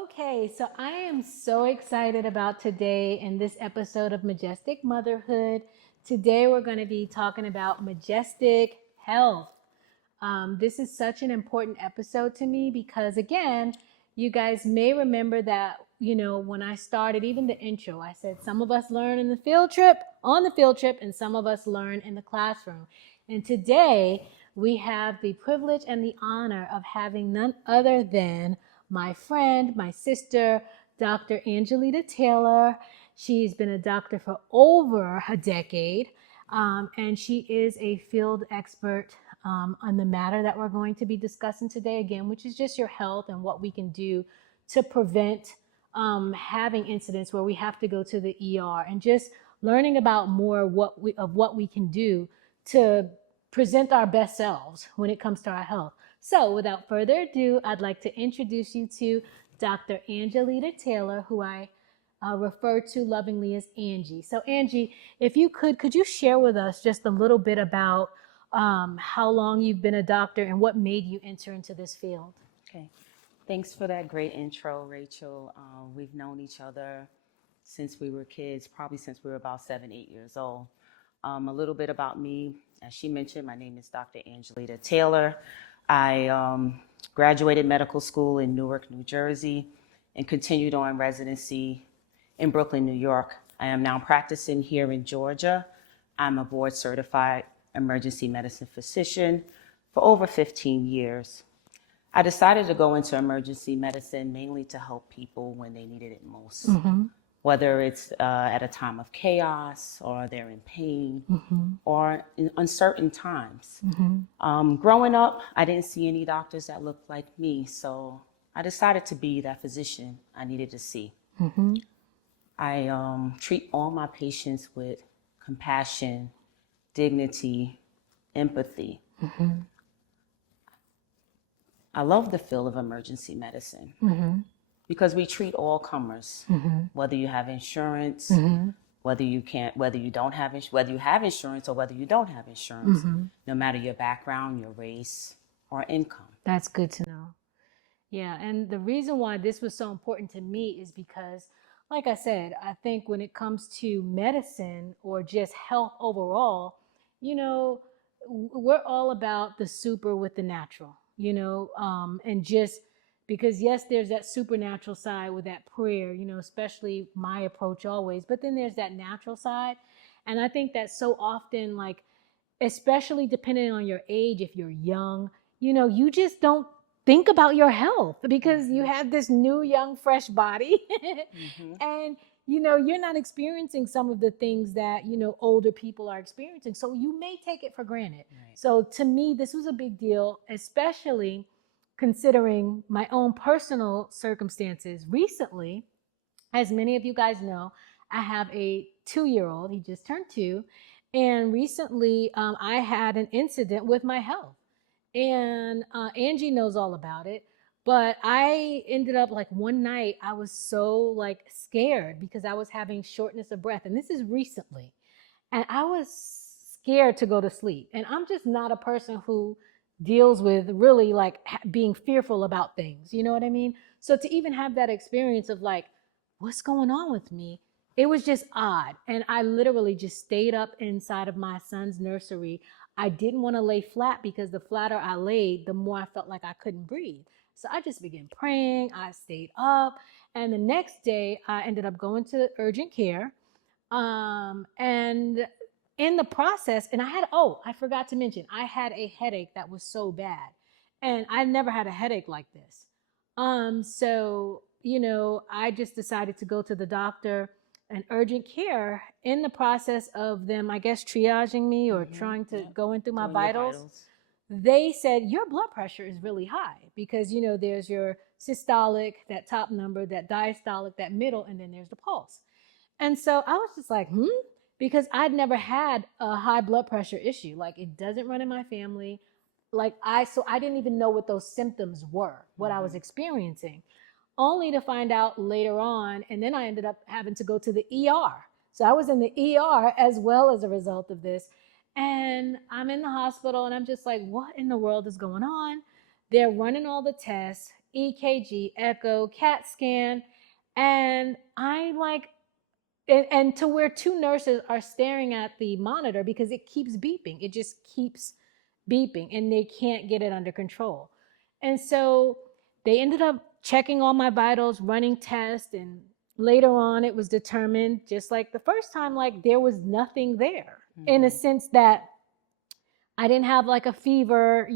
Okay, so I am so excited about today in this episode of Majestic Motherhood. Today we're going to be talking about majestic health. This is such an important episode to me because, again, you guys may remember that, when I started, even the intro, I said some of us learn on the field trip, and some of us learn in the classroom. And today we have the privilege and the honor of having none other than my friend, my sister, Dr. Angelita Taylor. She's been a doctor for over a decade, and she is a field expert on the matter that we're going to be discussing today, again, which is just your health and what we can do to prevent having incidents where we have to go to the ER, and just learning about more of what we can do to present our best selves when it comes to our health. So without further ado, I'd like to introduce you to Dr. Angelita Taylor, who I refer to lovingly as Angie. So Angie, if you could you share with us just a little bit about how long you've been a doctor and what made you enter into this field? Okay. Thanks for that great intro, Rachel. We've known each other since we were kids, probably since we were about 7, 8 years old. A little bit about me. As she mentioned, my name is Dr. Angelita Taylor. I graduated medical school in Newark, New Jersey, and continued on residency in Brooklyn, New York. I am now practicing here in Georgia. I'm a board certified emergency medicine physician for over 15 years. I decided to go into emergency medicine mainly to help people when they needed it most, whether it's at a time of chaos or they're in pain or in uncertain times. Growing up, I didn't see any doctors that looked like me, so I decided to be that physician I needed to see. I treat all my patients with compassion, dignity, empathy. I love the field of emergency medicine because we treat all comers, whether you have insurance, whether you have insurance, or whether you don't have insurance, no matter your background, your race, or income. That's good to know. Yeah, and the reason why this was so important to me is because, like I said, I think when it comes to medicine or just health overall, we're all about the super with the natural, and just because, yes, there's that supernatural side with that prayer, especially my approach always, but then there's that natural side. And I think that so often, like, especially depending on your age, if you're young, you just don't think about your health because you have this new, young, fresh body. And, you're not experiencing some of the things that, older people are experiencing. So you may take it for granted. Right. So to me, this was a big deal, especially considering my own personal circumstances. Recently, as many of you guys know, I have a 2-year-old. He just turned 2. And recently, I had an incident with my health. And Angie knows all about it. But I ended up, like, one night, I was so, like, scared because I was having shortness of breath. And this is recently. And I was scared to go to sleep. And I'm just not a person who deals with really, like, being fearful about things. You know what I mean? So to even have that experience of, like, what's going on with me? It was just odd. And I literally just stayed up inside of my son's nursery. I didn't want to lay flat because the flatter I laid, the more I felt like I couldn't breathe. So I just began praying. I stayed up. And the next day, I ended up going to urgent care. And in the process, and I forgot to mention, I had a headache that was so bad. And I never had a headache like this. So, I just decided to go to the doctor and urgent care. In the process of them, I guess, triaging me or trying to go in through my vitals, they said, your blood pressure is really high because, there's your systolic, that top number, that diastolic, that middle, and then there's the pulse. And so I was just like, because I'd never had a high blood pressure issue. Like, it doesn't run in my family. So I didn't even know what those symptoms were, what I was experiencing, only to find out later on. And then I ended up having to go to the ER. So I was in the ER as well as a result of this. And I'm in the hospital and I'm just like, what in the world is going on? They're running all the tests. EKG, echo, CAT scan. And I'm like, and to where two nurses are staring at the monitor because it keeps beeping. It just keeps beeping and they can't get it under control. And so they ended up checking all my vitals, running tests, and later on it was determined, just like the first time, like there was nothing there, in a sense that I didn't have like a fever,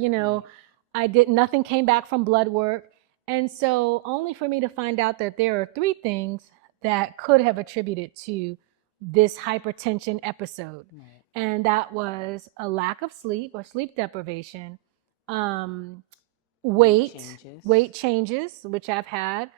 nothing came back from blood work. And so only for me to find out that there are three things that could have attributed to this hypertension episode. Right. And that was a lack of sleep or sleep deprivation, um, weight changes, which I've had,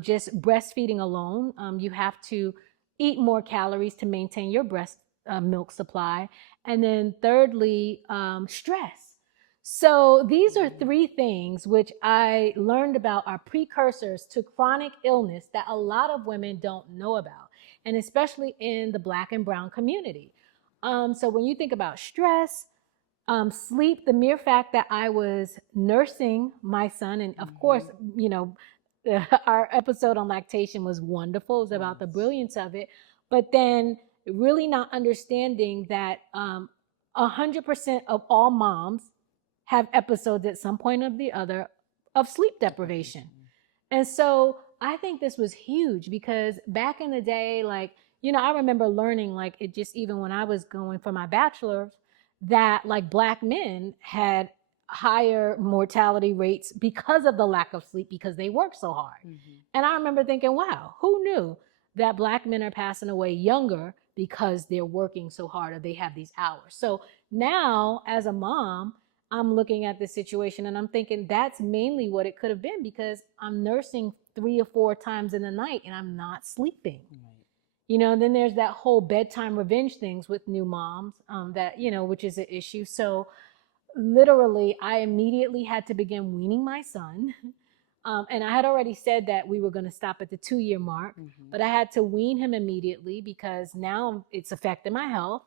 just breastfeeding alone. You have to eat more calories to maintain your breast milk supply. And then thirdly, stress. So these are three things which I learned about are precursors to chronic illness that a lot of women don't know about, and especially in the Black and Brown community. So when you think about stress, sleep, the mere fact that I was nursing my son, and of course, our episode on lactation was wonderful. It was about the brilliance of it. But then really not understanding that 100% of all moms have episodes at some point or the other of sleep deprivation. And so I think this was huge because back in the day, like, I remember learning, like, it just even when I was going for my bachelor's, that like Black men had higher mortality rates because of the lack of sleep because they work so hard. And I remember thinking, wow, who knew that Black men are passing away younger because they're working so hard or they have these hours. So now as a mom, I'm looking at this situation and I'm thinking that's mainly what it could have been because I'm nursing 3 or 4 times in the night and I'm not sleeping. And then there's that whole bedtime revenge things with new moms which is an issue. So literally, I immediately had to begin weaning my son. And I had already said that we were going to stop at the 2-year mark, but I had to wean him immediately because now it's affecting my health.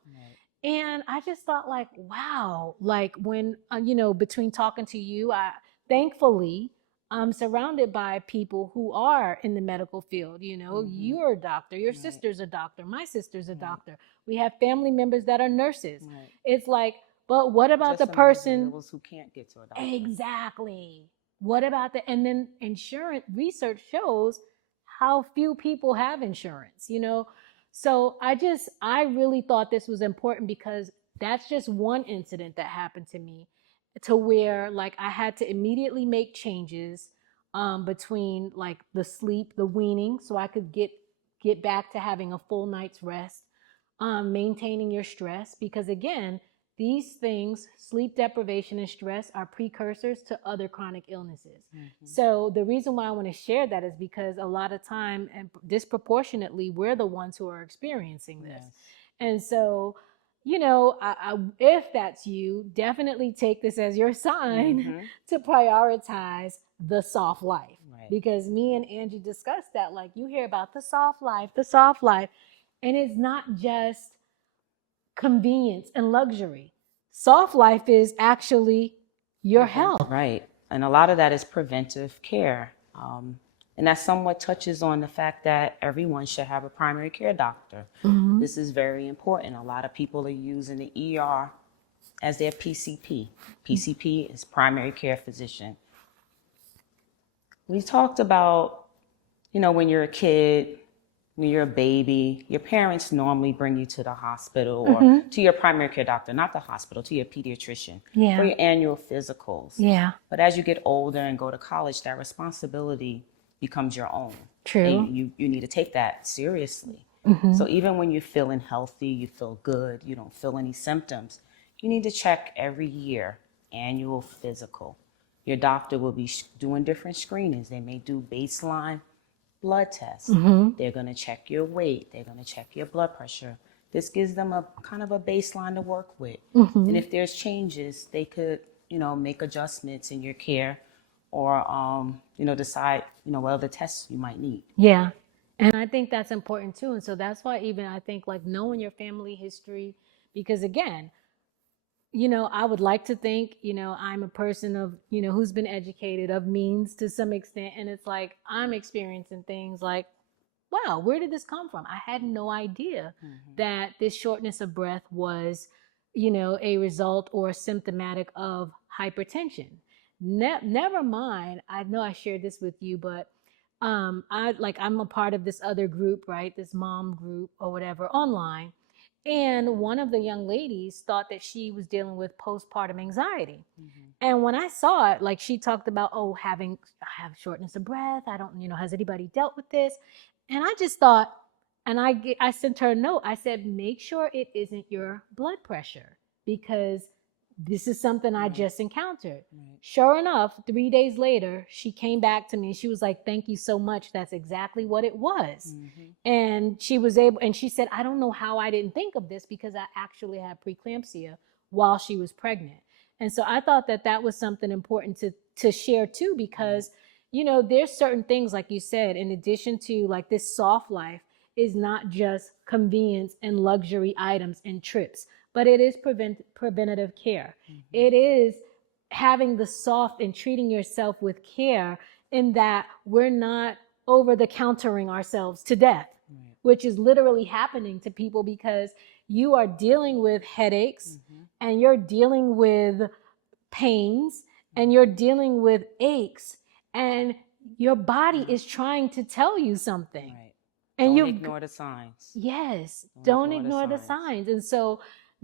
And I just thought like, wow, like when, between talking to you, thankfully, I'm surrounded by people who are in the medical field. You're a doctor, your sister's a doctor, my sister's a doctor. We have family members that are nurses. It's like, but what about Just the person who can't get to a doctor? Exactly. What about and then insurance research shows how few people have insurance, So I really thought this was important because that's just one incident that happened to me to where like I had to immediately make changes between like the sleep, the weaning, so I could get back to having a full night's rest, maintaining your stress, because again, these things, sleep deprivation and stress, are precursors to other chronic illnesses. So the reason why I want to share that is because a lot of time and disproportionately, we're the ones who are experiencing this. And so, if that's you, definitely take this as your sign to prioritize the soft life. Because me and Angie discussed that, like you hear about the soft life, and it's not just convenience and luxury. Soft life is actually your health. Right. And a lot of that is preventive care. And that somewhat touches on the fact that everyone should have a primary care doctor. This is very important. A lot of people are using the ER as their PCP. PCP is primary care physician. We talked about, when you're a kid, when you're a baby, your parents normally bring you to the hospital or to your primary care doctor, not the hospital, to your pediatrician for your annual physicals. But as you get older and go to college, that responsibility becomes your own. True. And you need to take that seriously. So even when you're feeling healthy, you feel good, you don't feel any symptoms, you need to check every year, annual physical. Your doctor will be doing different screenings. They may do baseline blood tests. They're going to check your weight. They're going to check your blood pressure. This gives them a kind of a baseline to work with. And if there's changes, they could, make adjustments in your care or, decide, what other tests you might need. Yeah. And I think that's important too. And so that's why even I think like knowing your family history, because again, I would like to think, I'm a person of, who's been educated, of means to some extent. And it's like, I'm experiencing things like, wow, where did this come from? I had no idea that this shortness of breath was, a result or symptomatic of hypertension. Never mind. I know I shared this with you, but I'm a part of this other group, right? This mom group or whatever online. And one of the young ladies thought that she was dealing with postpartum anxiety. And when I saw it, like she talked about, oh, I have shortness of breath. I don't, has anybody dealt with this? And I just thought, and I sent her a note. I said, make sure it isn't your blood pressure, because this is something I just encountered. Sure enough, 3 days later, she came back to me. She was like, thank you so much. That's exactly what it was. And she said, I don't know how I didn't think of this, because I actually had preeclampsia while she was pregnant. And so I thought that that was something important to share too, because there's certain things, like you said, in addition to like this soft life is not just convenience and luxury items and trips, but it is preventative care. It is having the soft and treating yourself with care, in that we're not over the countering ourselves to death, which is literally happening to people, because you are dealing with headaches and you're dealing with pains and you're dealing with aches, and your body is trying to tell you something. And don't ignore the signs. Yes, don't ignore the signs. And so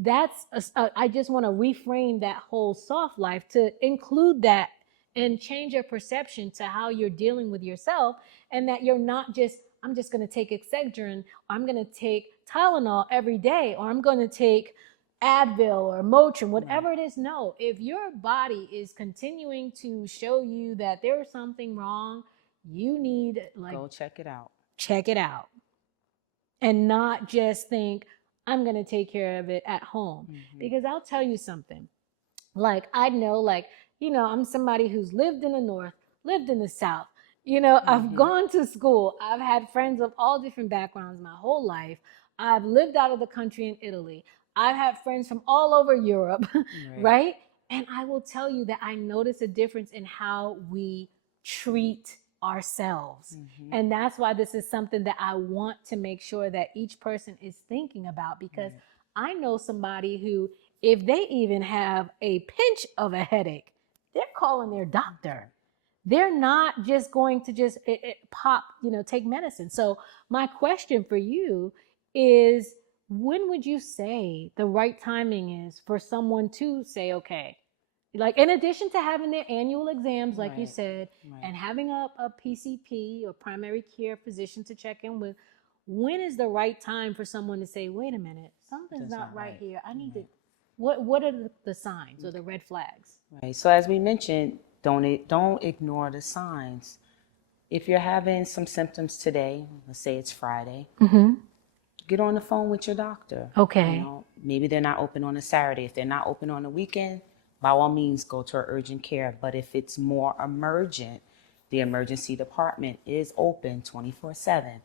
I just want to reframe that whole soft life to include that, and change your perception to how you're dealing with yourself, and that you're not just, I'm just going to take Excedrin, or I'm going to take Tylenol every day, or I'm going to take Advil or Motrin, whatever it is. No, if your body is continuing to show you that there's something wrong, you need go check it out. Check it out. And not just think, I'm going to take care of it at home. Because I'll tell you something. I know, I'm somebody who's lived in the North, lived in the South. I've gone to school. I've had friends of all different backgrounds my whole life. I've lived out of the country in Italy. I've had friends from all over Europe, right? And I will tell you that I notice a difference in how we treat ourselves. And that's why this is something that I want to make sure that each person is thinking about, because I know somebody who, if they even have a pinch of a headache, they're calling their doctor. They're not just going to just pop, take medicine. So my question for you is, when would you say the right timing is for someone to say, okay, in addition to having their annual exams, like you said, and having a PCP or primary care physician to check in with, when is the right time for someone to say, wait a minute, something's not right here. I need to, what are the signs or the red flags? Right. So as we mentioned, don't ignore the signs. If you're having some symptoms today, let's say it's Friday, get on the phone with your doctor. Okay. Maybe they're not open on a Saturday. If they're not open on a weekend, by all means, go to urgent care. But if it's more emergent, the emergency department is open 24/7.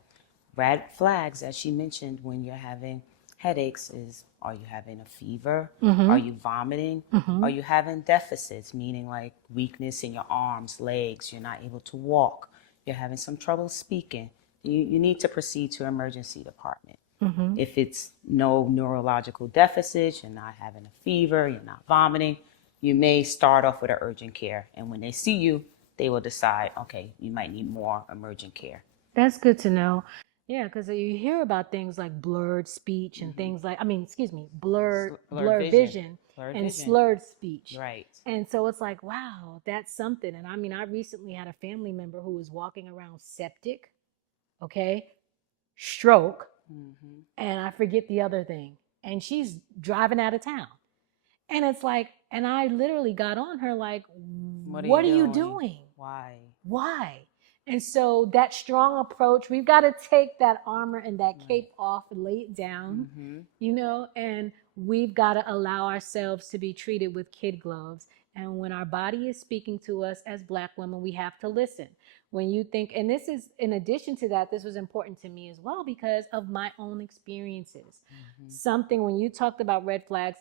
Red flags, as she mentioned, when you're having headaches is, are you having a fever? Are you vomiting? Are you having deficits, meaning like weakness in your arms, legs, you're not able to walk, you're having some trouble speaking? You need to proceed to emergency department. If it's no neurological deficits, you're not having a fever, you're not vomiting, you may start off with an urgent care. And when they see you, they will decide, okay, you might need more emergent care. That's good to know. Yeah, because you hear about things like blurred speech and things like, blurred vision and slurred speech. Right. And so it's like, wow, that's something. And I recently had a family member who was walking around septic, stroke, and I forget the other thing. And she's driving out of town. And it's like, and I literally got on her like, what are you doing? Why? And so that strong approach, we've got to take that armor and that cape off and lay it down, and we've got to allow ourselves to be treated with kid gloves. And when our body is speaking to us as Black women, we have to listen. When you think, and this is, in addition to that, this was important to me as well because of my own experiences. Something, when you talked about red flags,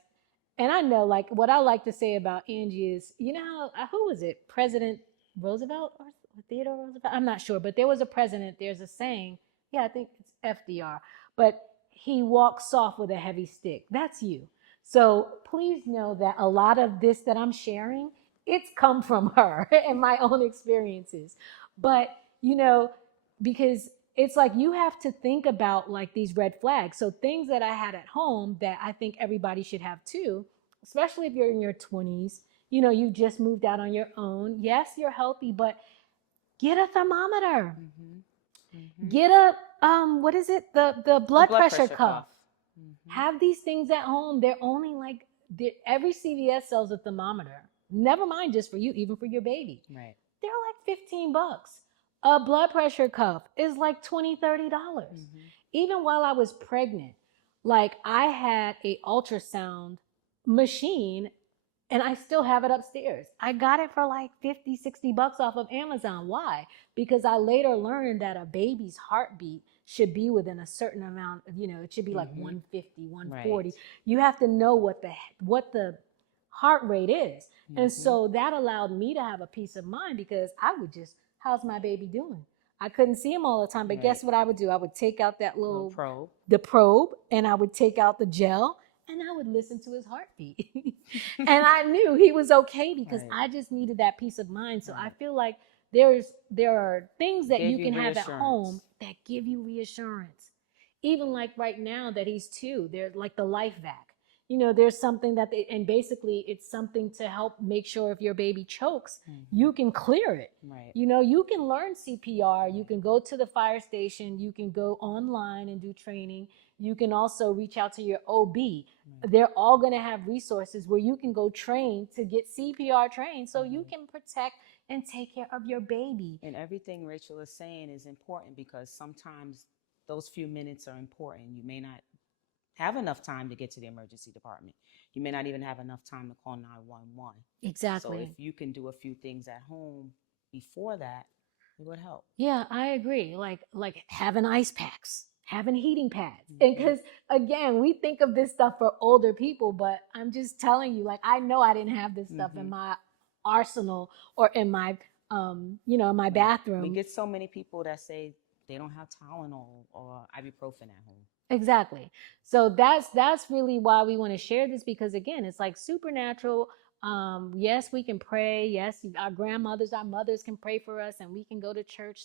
And I know, like, what I like to say about Angie is, you know, who was it? President Roosevelt or Theodore Roosevelt? I'm not sure, but there was a president. There's a saying. Yeah, I think it's FDR. But he walks soft with a heavy stick. That's you. So please know that a lot of this that I'm sharing, it's come from her and my own experiences. But, you know, because it's like you have to think about like these red flags. So things that I had at home that I think everybody should have too, especially if you're in your 20s, you know, you just moved out on your own. Yes, you're healthy, but get a thermometer. Get a what is it? The blood pressure cuff. Have these things at home. They're only like every CVS sells a thermometer. Never mind just for you, even for your baby. Right. They're like $15. A blood pressure cuff is like $20, $30. Even while I was pregnant, like I had a ultrasound machine and I still have it upstairs. I got it for like 50, $60 off of Amazon. Why? Because I later learned that a baby's heartbeat should be within a certain amount of, you know, it should be like 150, 140. Right. You have to know what the heart rate is. And so that allowed me to have a peace of mind because I would just, how's my baby doing? I couldn't see him all the time, but guess what I would do? I would take out that little probe, and I would take out the gel and I would listen to his heartbeat. And I knew he was okay because I just needed that peace of mind. So I feel like there are things that you can have at home that give you reassurance. Even like right now that he's 2, there's like the life vac. You know, there's something that and basically it's something to help make sure if your baby chokes, you can clear it. Right. You know, you can learn CPR, you can go to the fire station, you can go online and do training. You can also reach out to your OB. They're all going to have resources where you can go train to get CPR trained so you can protect and take care of your baby. And everything Rachel is saying is important because sometimes those few minutes are important. You may not have enough time to get to the emergency department. You may not even have enough time to call 911. Exactly. So if you can do a few things at home before that, it would help. Yeah, I agree. Like having ice packs, having heating pads. And because again, we think of this stuff for older people, but I'm just telling you, like I know I didn't have this stuff in my arsenal or in my you know, in my bathroom. We get so many people that say they don't have Tylenol or ibuprofen at home. Exactly. So that's really why we want to share this because again, it's like supernatural. Yes, we can pray. Yes, our grandmothers, our mothers can pray for us and we can go to church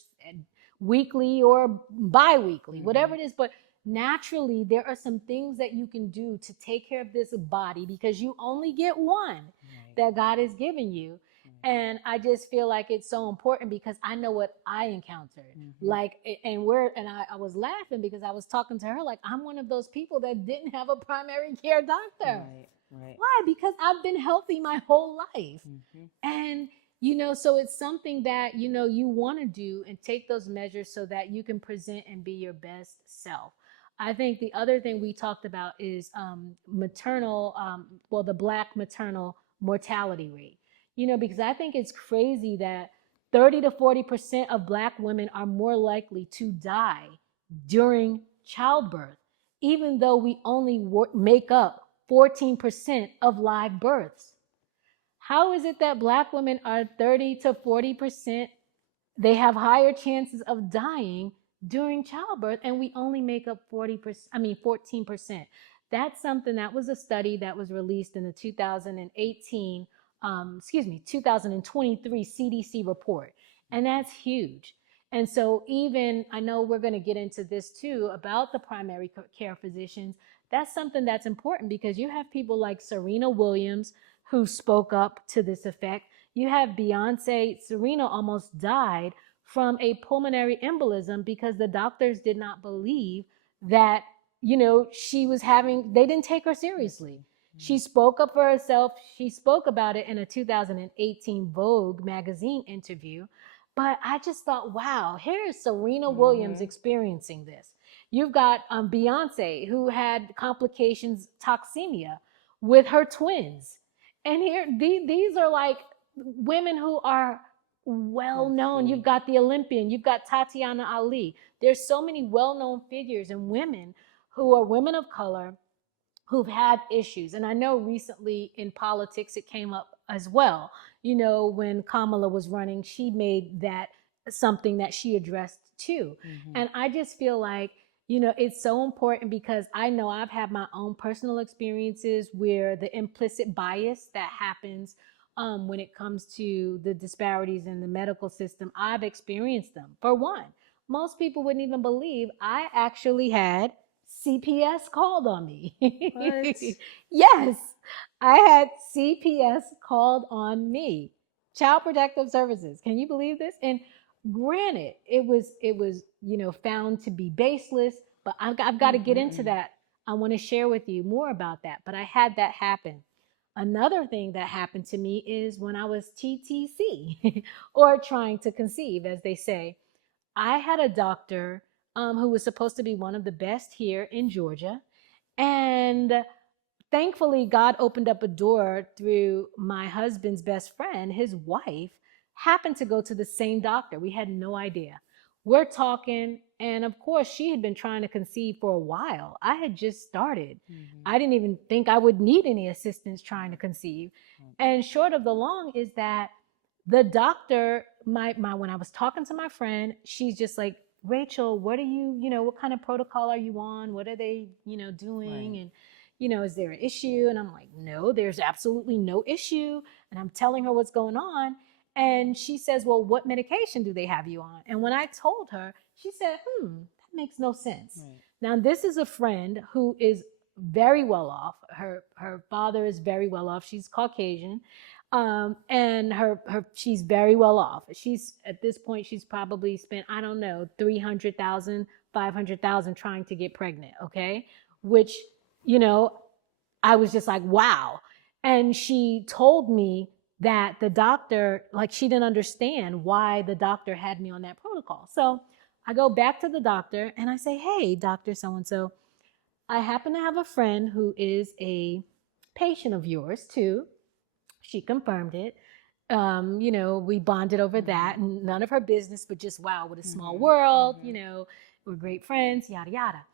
weekly or bi-weekly, whatever it is. But naturally, there are some things that you can do to take care of this body because you only get one that God has given you. And I just feel like it's so important because I know what I encountered. Like, and I was laughing because I was talking to her like, I'm one of those people that didn't have a primary care doctor. Right. Why? Because I've been healthy my whole life. And, you know, so it's something that, you know, you want to do and take those measures so that you can present and be your best self. I think the other thing we talked about is maternal, the Black maternal mortality rate. You know, because I think it's crazy that 30 to 40% of Black women are more likely to die during childbirth, even though we only make up 14% of live births. How is it that Black women are 30 to 40%? They have higher chances of dying during childbirth, and we only make up 14%. That's something that was a study that was released in the 2023 CDC report. And that's huge. And so even, I know we're going to get into this too, about the primary care physicians. That's something that's important because you have people like Serena Williams who spoke up to this effect. You have Beyonce. Serena almost died from a pulmonary embolism because the doctors did not believe that, you know, they didn't take her seriously. She spoke up for herself. She spoke about it in a 2018 Vogue magazine interview. But I just thought, wow, here's Serena Williams experiencing this. You've got Beyonce, who had complications, toxemia, with her twins. And here, these are like women who are well known. You've got the Olympian, you've got Tatiana Ali. There's so many well-known figures and women who are women of color who've had issues. And I know recently in politics it came up as well. You know, when Kamala was running, she made that something that she addressed too. And I just feel like, you know, it's so important because I know I've had my own personal experiences where the implicit bias that happens when it comes to the disparities in the medical system, I've experienced them. For one, most people wouldn't even believe I actually had CPS called on me. What? Yes, I had CPS called on me. Child Protective Services. Can you believe this? And granted, it was found to be baseless, but I've got to get into that. I want to share with you more about that. But I had that happen. Another thing that happened to me is when I was TTC or trying to conceive, as they say. I had a doctor who was supposed to be one of the best here in Georgia. And thankfully, God opened up a door through my husband's best friend. His wife happened to go to the same doctor. We had no idea. We're talking, and of course, she had been trying to conceive for a while. I had just started. I didn't even think I would need any assistance trying to conceive. And short of the long is that the doctor, my when I was talking to my friend, she's just like, Rachel, what are what kind of protocol are you on? What are they, doing? Right. And is there an issue? And I'm like, no, there's absolutely no issue. And I'm telling her what's going on. And she says, well, what medication do they have you on? And when I told her, she said, that makes no sense. Right. Now, this is a friend who is very well off. Her father is very well off. She's Caucasian. And she's very well off. She's at this point, she's probably spent, I don't know, 300,000, 500,000 trying to get pregnant. Okay. Which, I was just like, wow. And she told me that the doctor, like, she didn't understand why the doctor had me on that protocol. So I go back to the doctor and I say, hey, Dr. So-and-so, I happen to have a friend who is a patient of yours too. She confirmed it. We bonded over that, and none of her business, but just wow, what a small world. We're great friends, yada yada.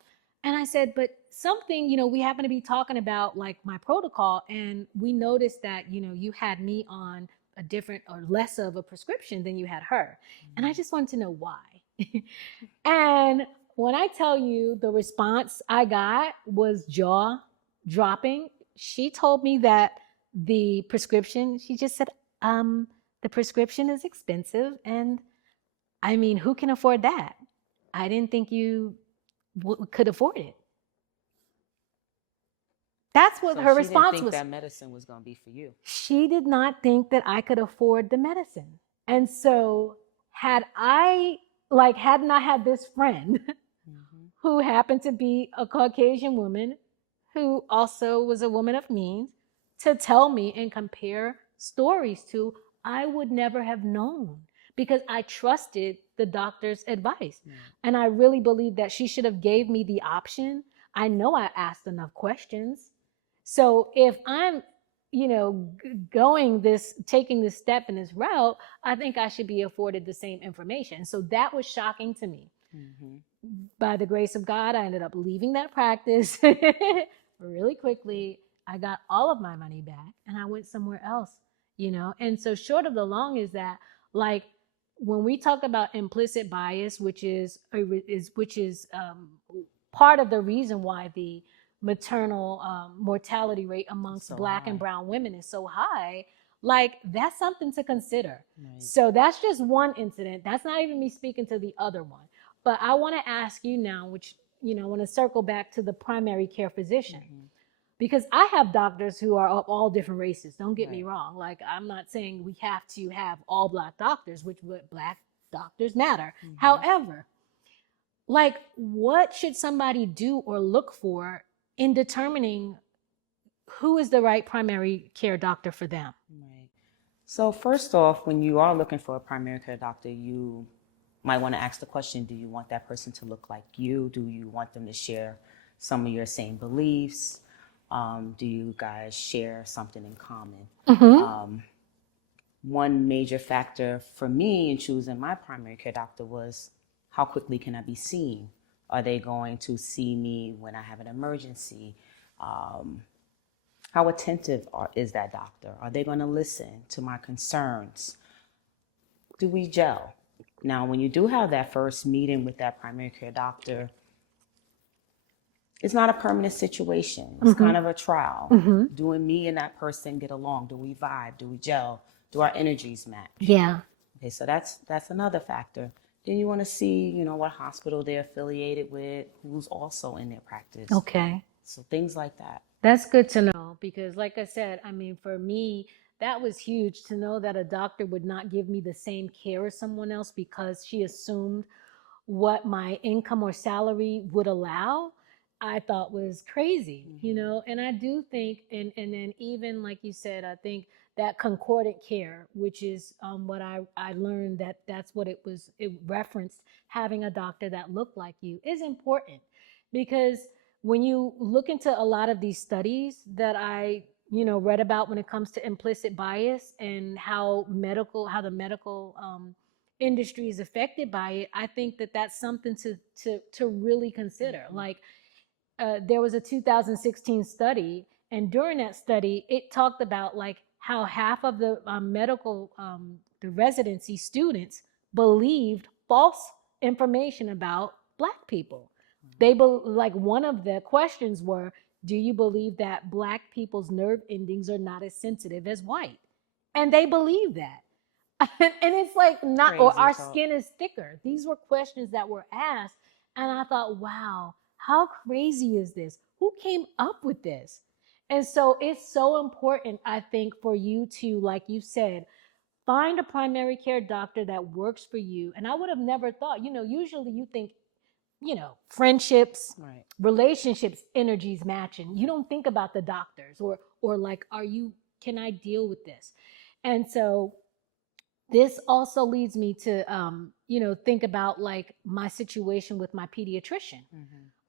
And I said, but something, we happen to be talking about like my protocol, and we noticed that you had me on a different or less of a prescription than you had her, and I just wanted to know why. And when I tell you the response I got was jaw dropping, she told me that she just said, the prescription is expensive. And I mean, who can afford that? I didn't think you could afford it. That's what her response She didn't think was. that medicine was going to be for you. She did not think that I could afford the medicine. And so hadn't I had this friend who happened to be a Caucasian woman who also was a woman of means to tell me and compare stories to, I would never have known because I trusted the doctor's advice. And I really believe that she should have gave me the option. I know I asked enough questions. So if I'm, taking this step in this route, I think I should be afforded the same information. So that was shocking to me. By the grace of God, I ended up leaving that practice really quickly. I got all of my money back and I went somewhere else, And so short of the long is that, like, when we talk about implicit bias, which is part of the reason why the maternal mortality rate amongst Black and brown women is so high, like, that's something to consider. Right. So that's just one incident. That's not even me speaking to the other one. But I want to ask you now, which, I want to circle back to the primary care physician. Because I have doctors who are of all different races. Don't get me wrong. Like, I'm not saying we have to have all Black doctors, which Black doctors matter. However, like, what should somebody do or look for in determining who is the right primary care doctor for them? Right. So first off, when you are looking for a primary care doctor, you might want to ask the question, do you want that person to look like you? Do you want them to share some of your same beliefs? Do you guys share something in common? One major factor for me in choosing my primary care doctor was, how quickly can I be seen? Are they going to see me when I have an emergency? How attentive is that doctor? Are they going to listen to my concerns? Do we gel? Now, when you do have that first meeting with that primary care doctor, it's not a permanent situation. It's kind of a trial. Do me and that person get along? Do we vibe? Do we gel? Do our energies match? Yeah. Okay, so that's another factor. Then you want to see, what hospital they're affiliated with, who's also in their practice. Okay. So things like that. That's good to know because, like I said, I mean, for me, that was huge to know that a doctor would not give me the same care as someone else because she assumed what my income or salary would allow. I thought was crazy, and I do think, and then even like you said, I think that concordant care, which is what I learned that's what it referenced, having a doctor that looked like you is important because when you look into a lot of these studies that I read about when it comes to implicit bias and how the medical industry is affected by it, I think that's something to really consider. Like there was a 2016 study, and during that study, it talked about like how half of the the residency students believed false information about Black people. Like one of the questions were, "Do you believe that Black people's nerve endings are not as sensitive as white?" And they believe that. And it's like not, or Crazy our talk. skin is thicker. These were questions that were asked, and I thought, wow, how crazy is this? Who came up with this? And so it's so important, I think, for you to, like you said, find a primary care doctor that works for you. And I would have never thought, usually you think, friendships, Right. relationships, energies matching. You don't think about the doctors or like, can I deal with this? And so this also leads me to think about like my situation with my pediatrician.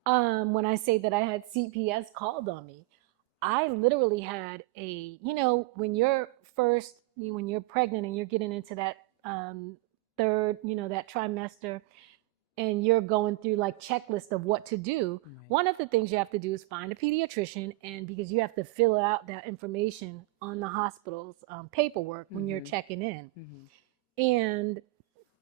When I say that I had CPS called on me, I literally had when you're pregnant and you're getting into that third, that trimester, and you're going through like checklist of what to do. Right. One of the things you have to do is find a pediatrician, and because you have to fill out that information on the hospital's paperwork when you're checking in. And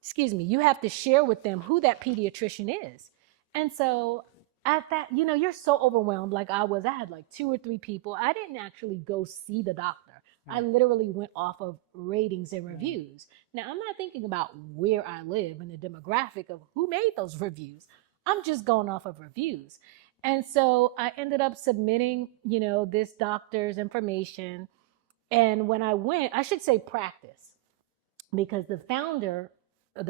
excuse me, you have to share with them who that pediatrician is. And so at that, you're so overwhelmed. Like I had like 2 or 3 people. I didn't actually go see the doctor. Right. I literally went off of ratings and reviews. Right. Now, I'm not thinking about where I live and the demographic of who made those reviews. I'm just going off of reviews. And so I ended up submitting, this doctor's information. And when I went, I should say practice, because the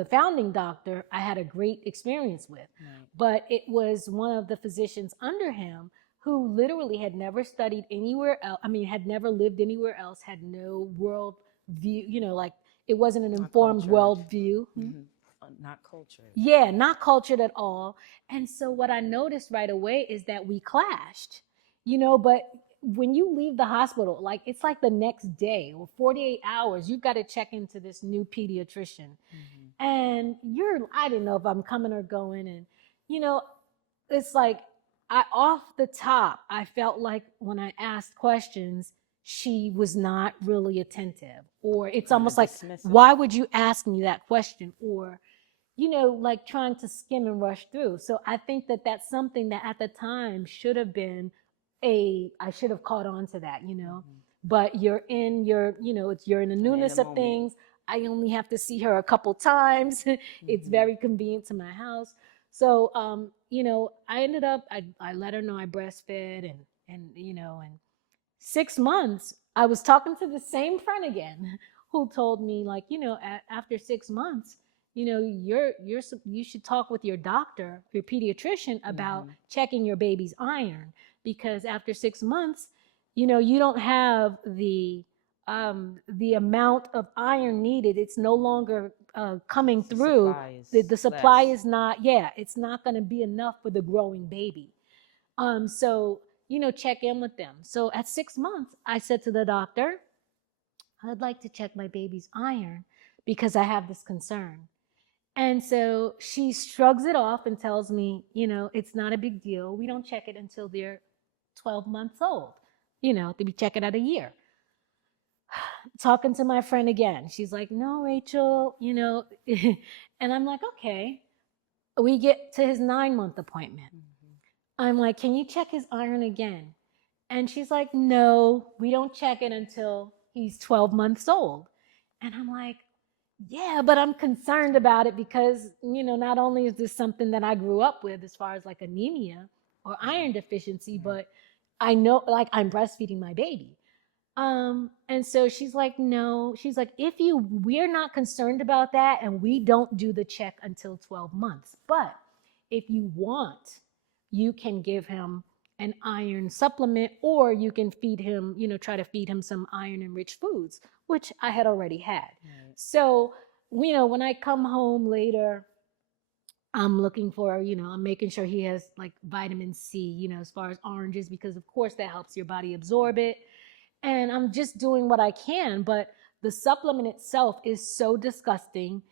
founding doctor, I had a great experience with. Right. But it was one of the physicians under him who literally had never studied anywhere else. I mean, had never lived anywhere else, had no world view, like it wasn't an informed world view. Not cultured. Yeah, not cultured at all. And so what I noticed right away is that we clashed, but when you leave the hospital, like it's like the next day or 48 hours, you've got to check into this new pediatrician. And I didn't know if I'm coming or going. And, it's like off the top, I felt like when I asked questions, she was not really attentive, or it's almost like, why would you ask me that question? Or, like trying to skim and rush through. So I think that's something that at the time should have been I should have caught on to that, but you're in the newness of things. I only have to see her a couple times. It's very convenient to my house. So, I ended up, I let her know I breastfed, and 6 months, I was talking to the same friend again who told me, like, after 6 months, you should talk with your doctor, your pediatrician, about checking your baby's iron, because after 6 months, you don't have the amount of iron needed. It's no longer coming through. The supply is not, it's not going to be enough for the growing baby. So, check in with them. So at 6 months, I said to the doctor, I'd like to check my baby's iron because I have this concern. And so she shrugs it off and tells me, it's not a big deal. We don't check it until they're 12 months old. To be checking at a year. Talking to my friend again. She's like, no, Rachel, and I'm like, okay. We get to his 9-month appointment. I'm like, can you check his iron again? And she's like, no, we don't check it until he's 12 months old. And I'm like, yeah, but I'm concerned about it because, not only is this something that I grew up with as far as like anemia or iron deficiency, but I know like I'm breastfeeding my baby. And so she's like, no, she's like, we're not concerned about that and we don't do the check until 12 months. But if you want, you can give him an iron supplement or you can feed him, try to feed him some iron enriched foods, which I had already had. Right. So, when I come home later, I'm looking for, I'm making sure he has like vitamin C, as far as oranges, because of course that helps your body absorb it. And I'm just doing what I can, but the supplement itself is so disgusting.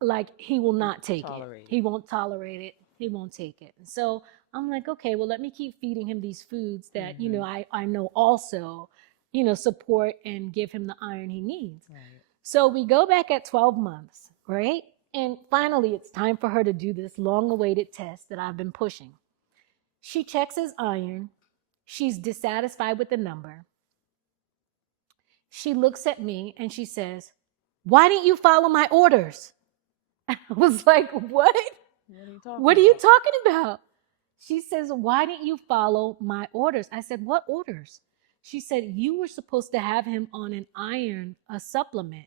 Like he will not take it. He won't tolerate it. He won't take it. So I'm like, okay, well, let me keep feeding him these foods that, I know also, support and give him the iron he needs. Right. So we go back at 12 months, right? And finally, it's time for her to do this long-awaited test that I've been pushing. She checks his iron. She's dissatisfied with the number. She looks at me and she says, why didn't you follow my orders? I was like, what? What are you talking about? She says, why didn't you follow my orders? I said, what orders? She said, you were supposed to have him on an iron, a supplement.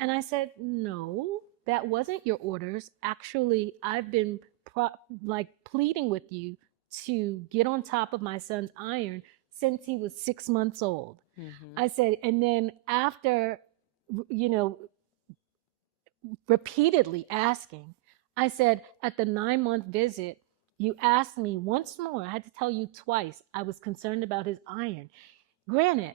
And I said, no, that wasn't your orders. Actually, I've been pleading with you to get on top of my son's iron since he was 6 months old. Mm-hmm. I said, and then after, repeatedly asking, I said, at the 9-month visit, you asked me once more, I had to tell you twice, I was concerned about his iron. Granted,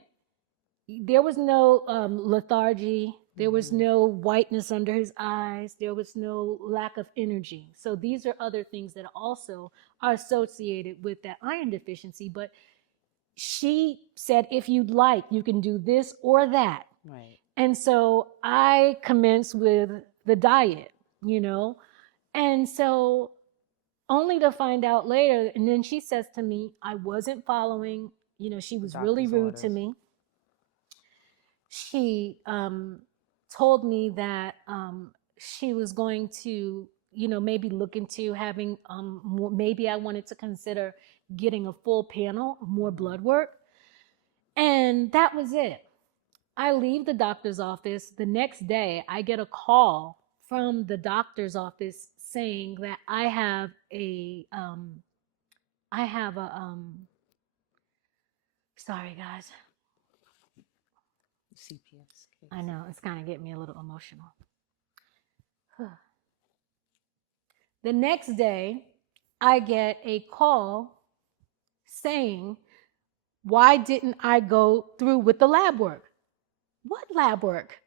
there was no lethargy. There was no whiteness under his eyes. There was no lack of energy. So these are other things that also are associated with that iron deficiency. But she said, if you'd like, you can do this or that. Right. And so I commenced with the diet, and so only to find out later. And then she says to me, I wasn't following, she was really rude to me. She told me that she was going to, maybe look into having, maybe I wanted to consider getting a full panel, more blood work. And that was it. I leave the doctor's office. The next day, I get a call from the doctor's office saying that I have a, sorry guys. CPS case. I know, it's kind of getting me a little emotional. The next day, I get a call saying, why didn't I go through with the lab work? What lab work?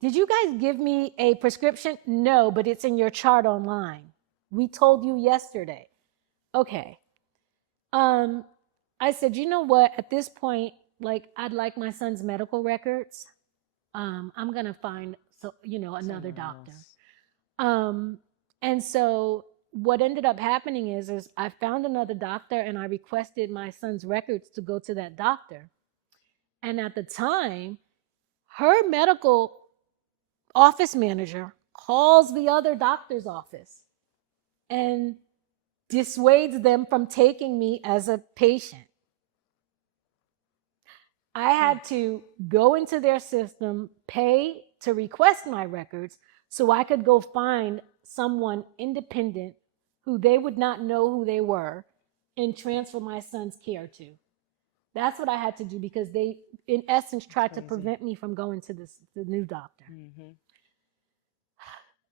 Did you guys give me a prescription? No, but it's in your chart online. We told you yesterday. Okay. I said, you know what? At this point, I'd like my son's medical records. I'm gonna find another doctor. And so what ended up happening is I found another doctor and I requested my son's records to go to that doctor. And at the time, her medical office manager calls the other doctor's office and dissuades them from taking me as a patient. I had to go into their system, pay to request my records so I could go find someone independent who they would not know who they were and transfer my son's care to. That's what I had to do because they, in essence, tried to prevent me from going to the new doctor. Mm-hmm.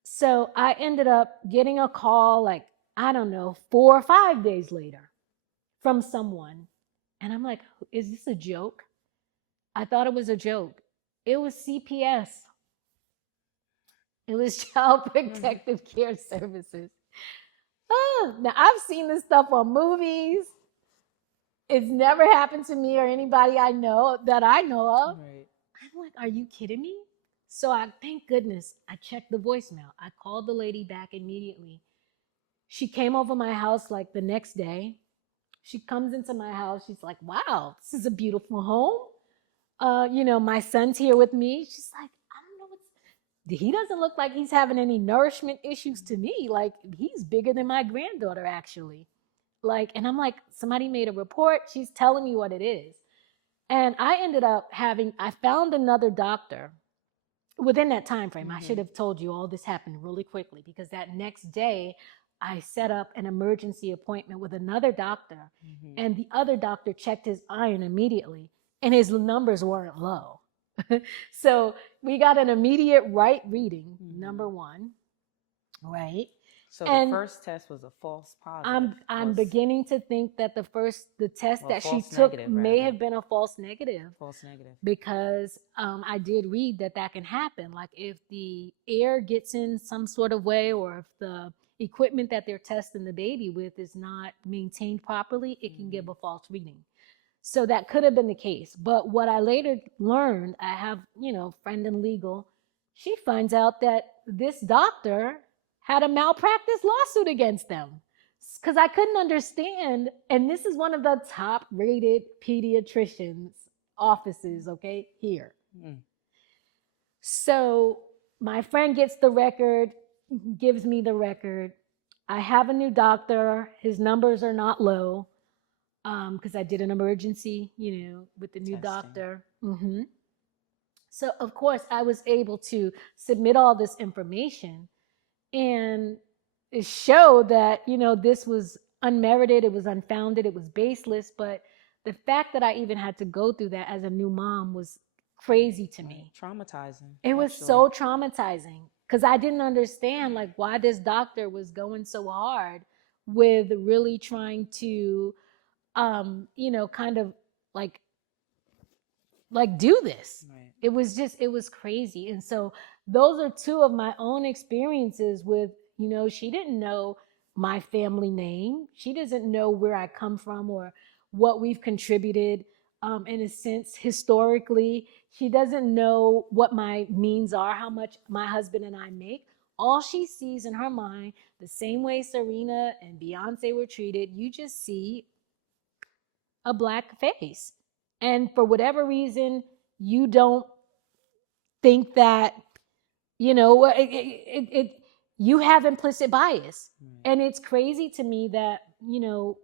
So I ended up getting a call 4 or 5 days later from someone. And I'm like, is this a joke? I thought it was a joke. It was CPS. It was Child Protective Care Services. Oh, now I've seen this stuff on movies. It's never happened to me or anybody I know that I know of. Right. I'm like, are you kidding me? So I thank goodness I checked the voicemail. I called the lady back immediately. She came over my house like the next day. She comes into my house. She's like, wow, this is a beautiful home. My son's here with me. She's like, I don't know he doesn't look like he's having any nourishment issues to me. Like he's bigger than my granddaughter, actually. Like, and I'm like, somebody made a report. She's telling me what it is. And I ended up I found another doctor within that time frame. I should have told you all this happened really quickly because that next day I set up an emergency appointment with another doctor, and the other doctor checked his iron immediately, and his numbers weren't low. So we got an immediate right reading, number one, right? So And the first test was a false positive. I'm beginning to think that the test that she false took negative, may rather. have been a false negative. False negative. Because I did read that can happen. Like if the air gets in some sort of way, or if the equipment that they're testing the baby with is not maintained properly, it can give a false reading. So that could have been the case. But what I later learned, I have, friend in legal, she finds out that this doctor had a malpractice lawsuit against them. Because I couldn't understand, and this is one of the top rated pediatricians offices, okay, here. So my friend gets the record, gives me the record. I have a new doctor. His numbers are not low because I did an emergency, with the new Testing. doctor. So of course I was able to submit all this information and show that, this was unmerited, it was unfounded, it was baseless. But the fact that I even had to go through that as a new mom was crazy to me. Traumatizing. It was so traumatizing because I didn't understand like why this doctor was going so hard with really trying to, kind of like do this. Right. It was crazy. And so those are two of my own experiences with, she didn't know my family name. She doesn't know where I come from or what we've contributed, in a sense, historically. She doesn't know what my means are, how much my husband and I make. All she sees in her mind, the same way Serena and Beyonce were treated, you just see a black face. And for whatever reason, you don't think that, you have implicit bias. And it's crazy to me that,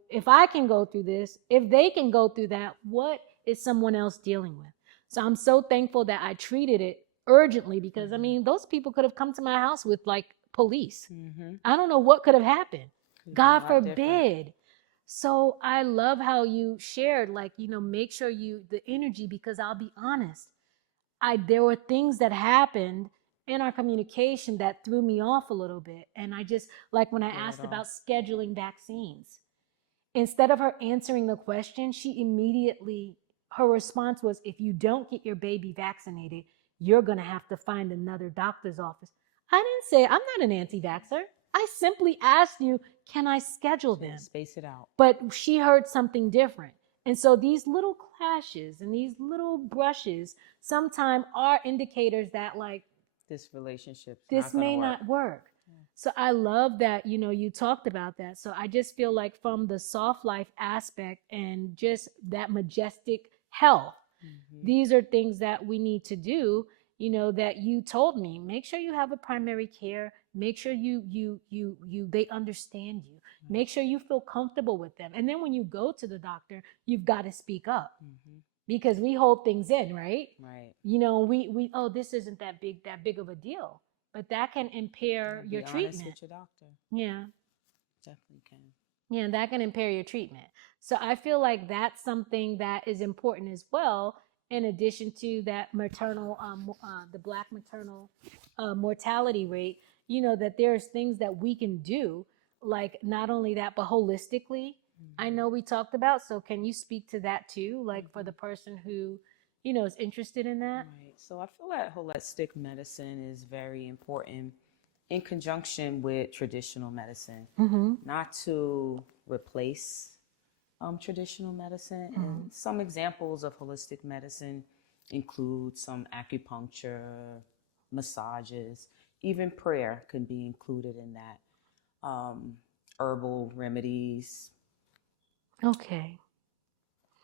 if I can go through this, if they can go through that, what is someone else dealing with? So I'm so thankful that I treated it urgently because, those people could have come to my house with like police. I don't know what could have happened. God forbid. So I love how you shared, like, make sure the energy, because I'll be honest, there were things that happened in our communication that threw me off a little bit. And I just, like when I asked about scheduling vaccines, instead of her answering the question, her response was, if you don't get your baby vaccinated, you're going to have to find another doctor's office. I didn't say, I'm not an anti-vaxxer. I simply asked you, can I schedule them? Space it out. But she heard something different. And so these little clashes and these little brushes sometimes are indicators that like this relationship, this may not work. So I love that, you talked about that. So I just feel like from the soft life aspect and just that majestic health, these are things that we need to do, that you told me. Make sure you have a primary care. Make sure they understand you. Make sure you feel comfortable with them. And then when you go to the doctor, you've got to speak up. Because we hold things in, right? Right. We this isn't that big of a deal. But that can impair your treatment. Be honest with your doctor. Yeah. Definitely can. Yeah, that can impair your treatment. So I feel like that's something that is important as well, in addition to that the Black maternal mortality rate, that there's things that we can do, like not only that, but holistically. I know we talked about, so can you speak to that too? Like for the person who, is interested in that? Right. So I feel that holistic medicine is very important in conjunction with traditional medicine, not to replace traditional medicine. And some examples of holistic medicine include some acupuncture, massages, even prayer can be included in that. Herbal remedies, Okay.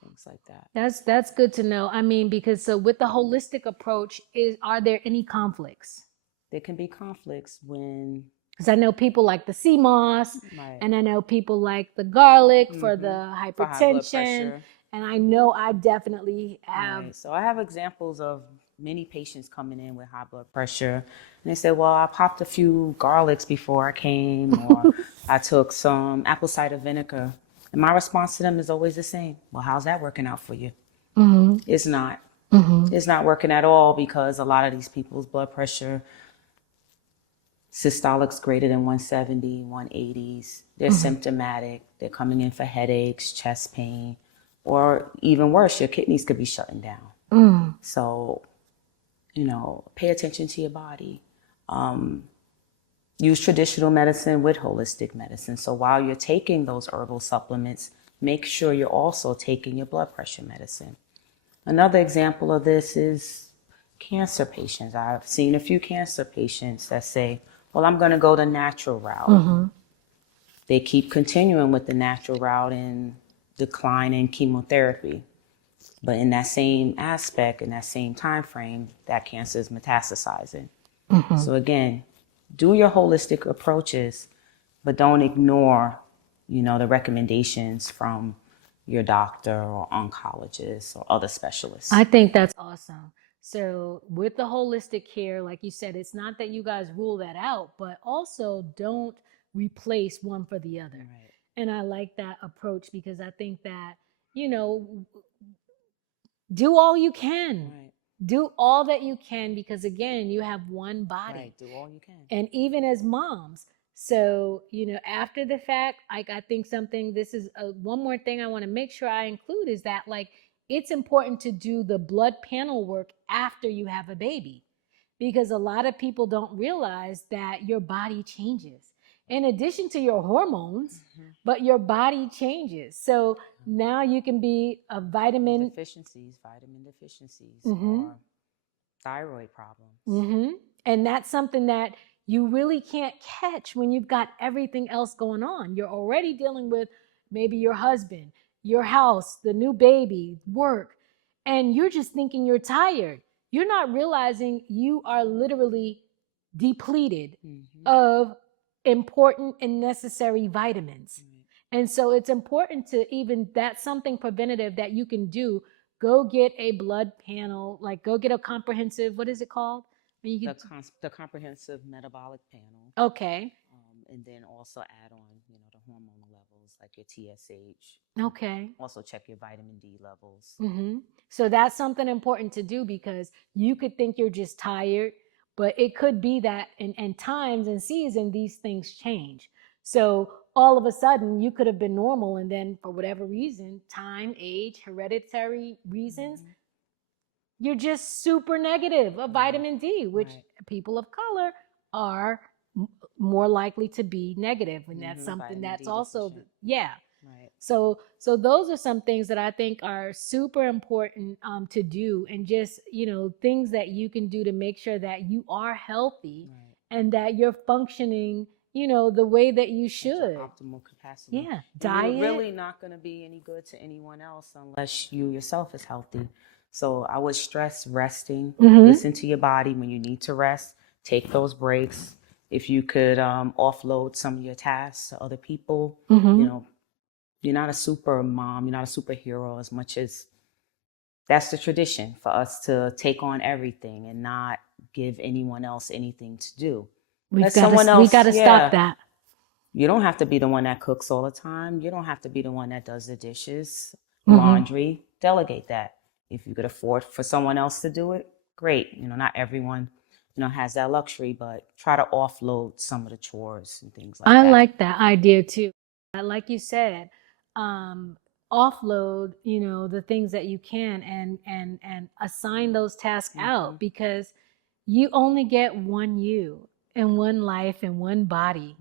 things like that. That's good to know. I mean, because so with the holistic approach, are there any conflicts? There can be conflicts when, Because I know people like the sea moss, right, and I know people like the garlic for the for high blood hypertension, pressure. and I know I definitely have. Right. So I have examples of many patients coming in with high blood pressure. And they say, well, I popped a few garlics before I came, or I took some apple cider vinegar. And my response to them is always the same. Well, how's that working out for you? It's not. It's not working at all, because a lot of these people's blood pressure, systolics greater than 170, 180s, they're symptomatic. They're coming in for headaches, chest pain, or even worse, your kidneys could be shutting down. So, pay attention to your body. Use traditional medicine with holistic medicine. So while you're taking those herbal supplements, make sure you're also taking your blood pressure medicine. Another example of this is cancer patients. I've seen a few cancer patients that say, well, I'm going to go the natural route. They keep continuing with the natural route and decline in chemotherapy. But in that same aspect, in that same time frame, that cancer is metastasizing. So again, do your holistic approaches, but don't ignore, the recommendations from your doctor or oncologist or other specialists. I think that's awesome. So with the holistic care, like you said, it's not that you guys rule that out, but also don't replace one for the other. Right. And I like that approach because I think that, you know, do all you can. Right. Do all that you can because again, you have one body. Right. Do all you can. And even as moms, so after the fact, I think this is one more thing I want to make sure I include is that it's important to do the blood panel work after you have a baby, because a lot of people don't realize that your body changes in addition to your hormones, but your body changes. So now you can be a vitamin deficiencies, or thyroid problems. And that's something that you really can't catch when you've got everything else going on. You're already dealing with maybe your husband, your house, the new baby, work, and you're just thinking you're tired. You're not realizing you are literally depleted of important and necessary vitamins. And so it's important to that's something preventative that you can do. Go get a blood panel, go get a comprehensive, what is it called? The comprehensive metabolic panel. Okay. And then also add on, the hormone levels like your TSH. Okay. Also check your vitamin D levels. So that's something important to do because you could think you're just tired, but it could be that in times and seasons, these things change. So all of a sudden you could have been normal and then for whatever reason, time, age, hereditary reasons, you're just super negative of vitamin D, which people of color are more likely to be negative. And that's something vitamin that's D also, deficient. Right. So those are some things that I think are super important to do, and just, things that you can do to make sure that you are healthy and that you're functioning, the way that you should. Optimal capacity. Yeah. Diet. You're really not going to be any good to anyone else unless you yourself is healthy. So I would stress resting. Listen to your body when you need to rest. Take those breaks. If you could offload some of your tasks to other people, you're not a super mom, you're not a superhero, as much as that's the tradition for us to take on everything and not give anyone else anything to do. We got to stop that. You don't have to be the one that cooks all the time. You don't have to be the one that does the dishes, laundry. Delegate that. If you could afford for someone else to do it, great. Not everyone, has that luxury, but try to offload some of the chores and things like that. I like that idea too. Like you said, offload, the things that you can and assign those tasks out, because you only get one you and one life and one body.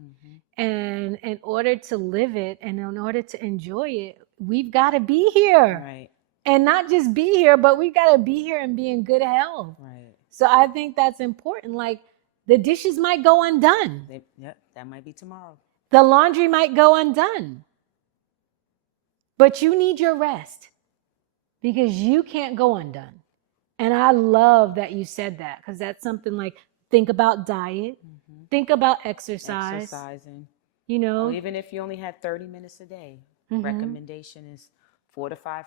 And in order to live it and in order to enjoy it, we've got to be here. Right. And not just be here, but we've got to be here and be in good health. Right. So I think that's important. Like the dishes might go undone. Yep, that might be tomorrow. The laundry might go undone. But you need your rest because you can't go undone. And I love that you said that because that's something like think about diet, think about exercise. Exercising. You know, Even if you only had 30 minutes a day, recommendation is 4 to 5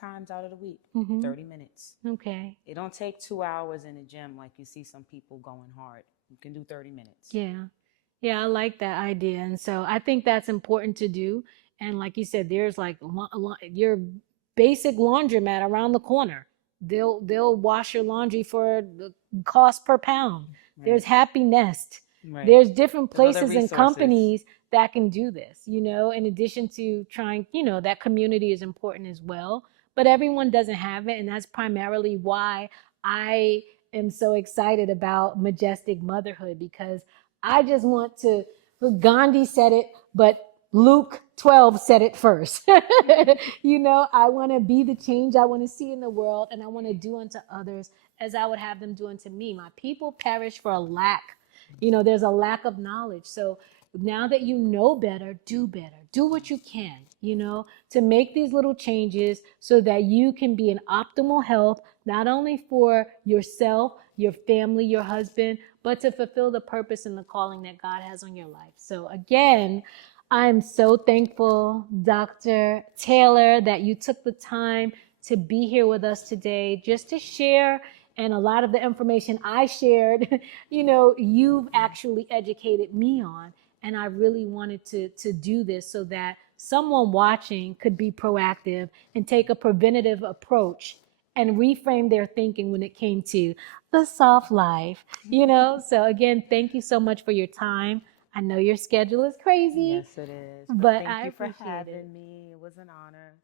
times out of the week, 30 minutes. Okay. It don't take 2 hours in the gym like you see some people going hard. You can do 30 minutes. Yeah. Yeah, I like that idea. And so I think that's important to do. And like you said, there's like your basic laundromat around the corner. They'll wash your laundry for the cost per pound. Right. There's Happy Nest. Right. There's different places and companies that can do this, you know, in addition to trying, you know, that community is important as well. But everyone doesn't have it. And that's primarily why I am so excited about Majestic Motherhood, because I just want to, Gandhi said it, but Luke 12 said it first. You know, I want to be the change I want to see in the world, and I want to do unto others as I would have them do unto me. My people perish for a lack. You know, there's a lack of knowledge. So now that you know better. Do what you can, you know, to make these little changes so that you can be in optimal health, not only for yourself, your family, your husband, but to fulfill the purpose and the calling that God has on your life. So again, I'm so thankful, Dr. Taylor, that you took the time to be here with us today just to share. And a lot of the information I shared, you know, you've actually educated me on. And I really wanted to do this so that someone watching could be proactive and take a preventative approach and reframe their thinking when it came to the soft life, you know? So again, thank you so much for your time. I know your schedule is crazy. Yes, it is. But thank I you for appreciate having it. me. It was an honor.